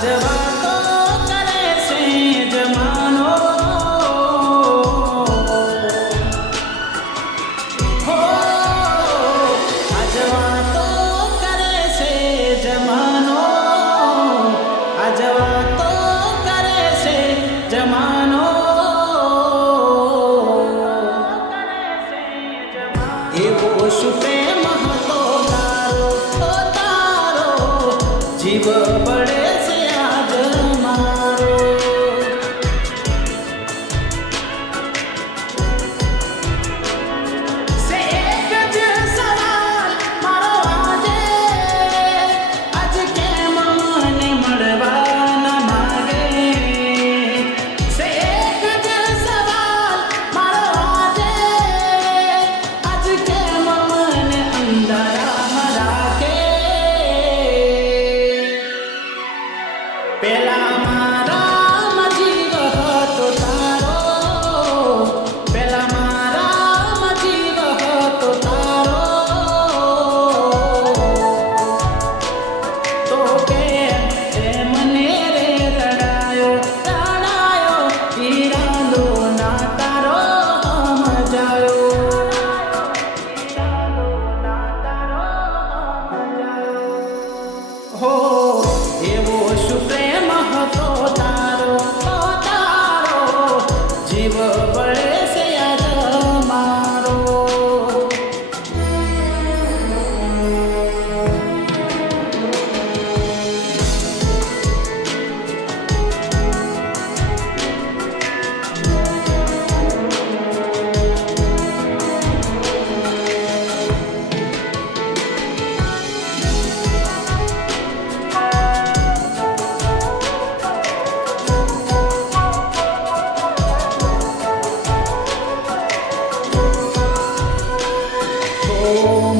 આજ વાતો કરે છે જમાનો, હો આજ વાતો કરે છે જમાનો, આજ વાતો કરે છે જમાનો, એવો શું પ્રેમ હતો તારો, તારો જીવ બળે છે આજ મારો. સે એક જ સવાલ મારો આજે, આજ કેમ મને મળવા ન માગે. સે એક જ સવાલ મારો આજે, આજ કેમ મને અંધારામાં રાખે. પેલા મારામાં જીવ હતો તારો, પેલા મારામાં જીવ હતો તારો, તો કેમ તે મને રે રડાયો, રડાયો ઈરાદો ના તારો સમજાયો, ઈરાદો ના તારો સમજાયો. હો એવો શું પ્રેમ હતો તારો, તારો જીવ બળે છે આજ મારો.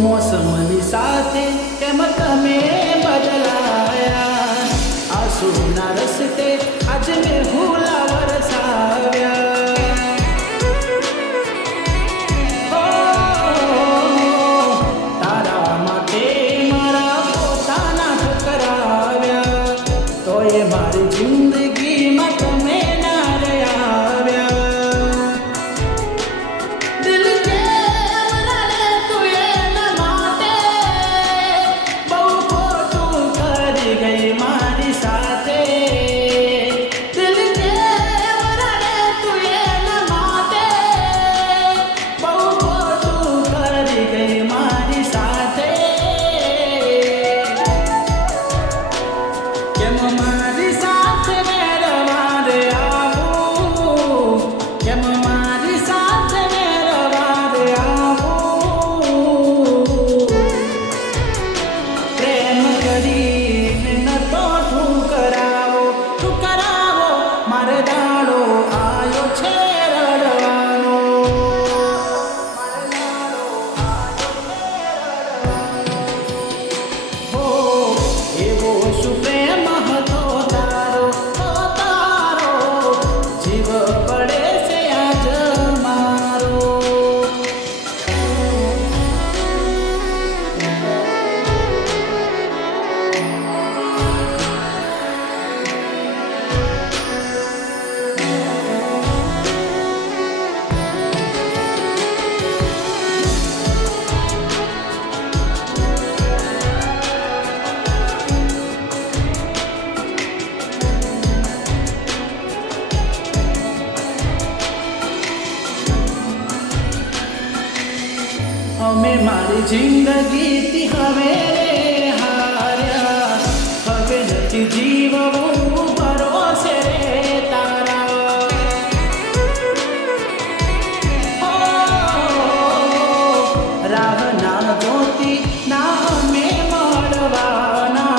મોસમની સાથે કેમ તમે બદલાયા, આંસુના રસ્તે આજ મેં હુલા વરસાવ્યા. તારા માટે મારા પોતાના ઠકરાવ્યા, તો એ મારી જિંદગીમાં તમે ના આવ્યા. દિલ કેમ રડે તું એના માટે, બહુ ખોટું કરી ગઈ મારી સાથે. દિલ કેમ રડે તું એના માટે, બહુ ખોટું કરી ગઈ મારી સાથે. કેમ મારી સાથે રહેવા રે આવું, કેમ મારી સાથે રહેવા રે આવું. પ્રેમ કરીને નતો ઠુકરાવો, ઠુકરાવો મારે દાડો આયો છે રડવાનો, મારે દાડો આયો છે રડવાનો. હો એવો શું પ્રેમ હતો તારો, તારો જીવ બળે છે આજ મારો. અમે મારી જિંદગીથી હવે રે હાર્યા, હવે નથી જીવવું ભરોસે રે તારા. રાહ ના જોતી ના અમે મળવાના,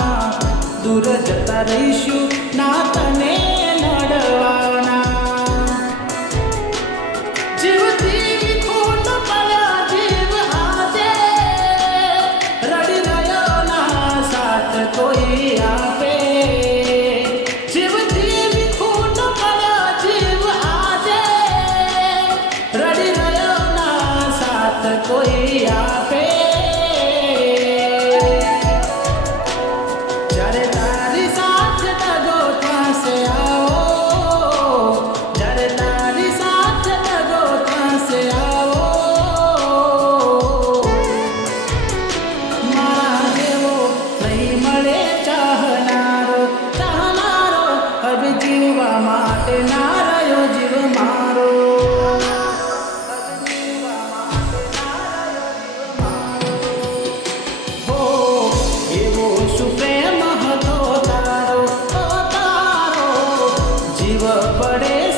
દૂર જતા રહીશું ના તને નડવાના. જીવતી ખોટ પડ્યા જીવ આજે, રડી રહ્યો ના સાથ કોઈ આપે. જીવતી ખોટ પડ્યા જીવ આજે, રડી રહ્યો ના સાથ કોઈ આપે. જ્યારે તારી સાથે દગો પ્રેમ હતો તારો જીવ પડે